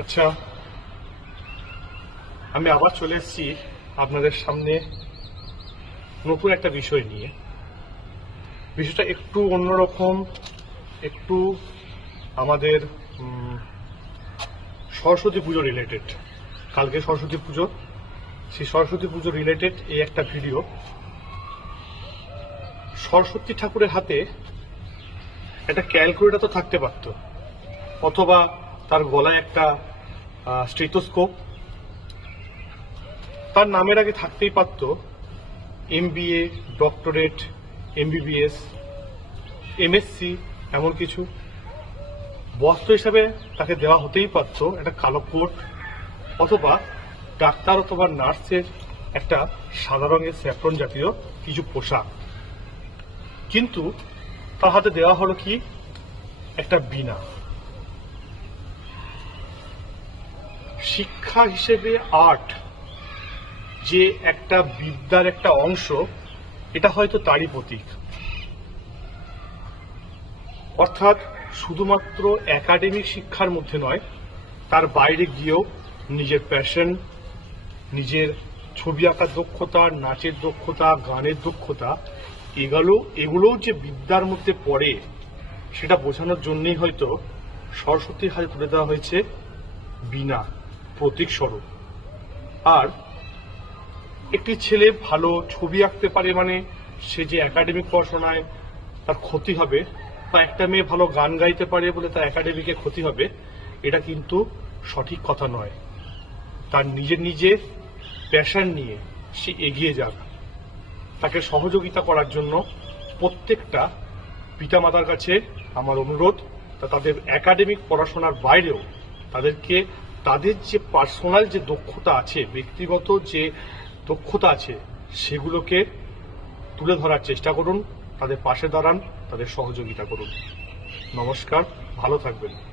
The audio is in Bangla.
আচ্ছা আমি আবার চলে এসেছি আপনাদের সামনে নতুন একটা বিষয় নিয়ে। বিষয়টা একটু অন্যরকম, একটু আমাদের সরস্বতী পুজো রিলেটেড কালকে সরস্বতী পুজো, সেই সরস্বতী পুজো রিলেটেড এই একটা ভিডিও সরস্বতী ঠাকুরের হাতে একটা ক্যালকুলেটর তো থাকতে পারতো, অথবা তার গলায় একটা স্টেথোস্কোপ তার নামের আগে থাকতেই পারত এমবিএ, ডক্টরেট, এমবিবিএস, এমএসসি, এমন কিছু। বস্ত্র হিসাবে তাকে দেওয়া হতেই পারত একটা কালো কোট, অথবা ডাক্তার অথবা নার্সের একটা সাদা রঙের স্যাফরন জাতীয় কিছু পোশাক। কিন্তু তার হাতে দেওয়া হলো কি? একটা বিনা শিক্ষা হিসেবে আর্ট যে একটা বিদ্যার একটা অংশ, এটা হয়তো তারই প্রতীক। অর্থাৎ শুধুমাত্র একাডেমিক শিক্ষার মধ্যে নয়, তার বাইরে গিয়েও নিজের প্যাশন নিজের ছবি আঁকার দক্ষতা, নাচের দক্ষতা, গানের দক্ষতা, এগুলো, এগুলোও যে বিদ্যার মধ্যে পড়ে, সেটা বোঝানোর জন্যই হয়তো সরস্বতীর হাতে তুলে দেওয়া হয়েছে বিনা। প্রতীক স্বরূপ। আর একটি ছেলে ভালো ছবি আঁকতে পারে মানে সে যে একাডেমিক পড়াশোনায় তার ক্ষতি হবে বা একটা মেয়ে ভালো গান গাইতে পারে বলে তার একাডেমিকে ক্ষতি হবে, এটা কিন্তু সঠিক কথা নয়। তার নিজের নিজের প্যাশন নিয়ে সে এগিয়ে যাক। তাকে সহযোগিতা করার জন্য প্রত্যেকটা পিতামাতার কাছে আমার অনুরোধ, তা তাদের একাডেমিক পড়াশোনার বাইরেও তাদেরকে তাদের যে পার্সোনাল যে দক্ষতা আছে, ব্যক্তিগত যে দক্ষতা আছে, সেগুলোকে তুলে ধরার চেষ্টা করুন, তাদের পাশে দাঁড়ান, তাদের সহযোগিতা করুন। নমস্কার, ভালো থাকবেন।